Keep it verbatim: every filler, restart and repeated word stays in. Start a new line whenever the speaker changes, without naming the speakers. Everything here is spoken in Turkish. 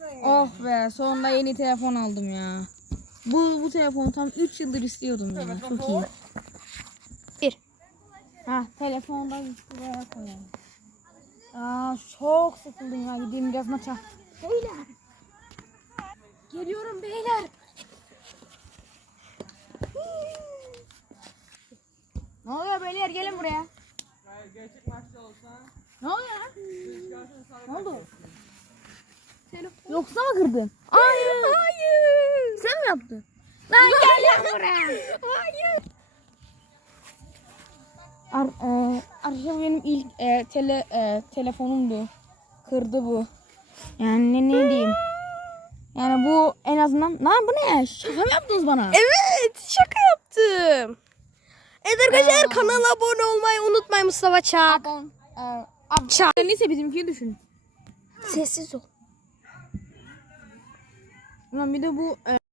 Oh be, sonunda yeni telefon aldım ya. Bu bu telefonu tam üç yıldır istiyordum ya. Çok iyi.
Bir.
Ha, telefonda buraya koyalım. Aa, çok sıkıldım ya. Gideyim biraz maça. Beyler. Geliyorum beyler. Ne oluyor beyler? Gelin buraya.
Gerçek maçta olsa.
Ne oluyor lan? Ne oldu?
Telefon.
Yoksa mı kırdın?
Hayır. Hayır.
Sen mi yaptın? Lan gel lan buraya.
Hayır.
Ar, e, arkadaşlar benim ilk e, tele e, telefonumdu. Kırdı bu. Yani ne, ne diyeyim? Yani bu en azından... Lan bu ne? Şaka mı yaptınız bana?
Evet, şaka yaptım. Evet arkadaşlar,
Aa.
kanala abone olmayı unutmayın. Mustafa Çak.
Abon, e, ab,
Çak.
Neyse bizimkini düşün.
Sessiz ol.
Ulan bir de bu... E,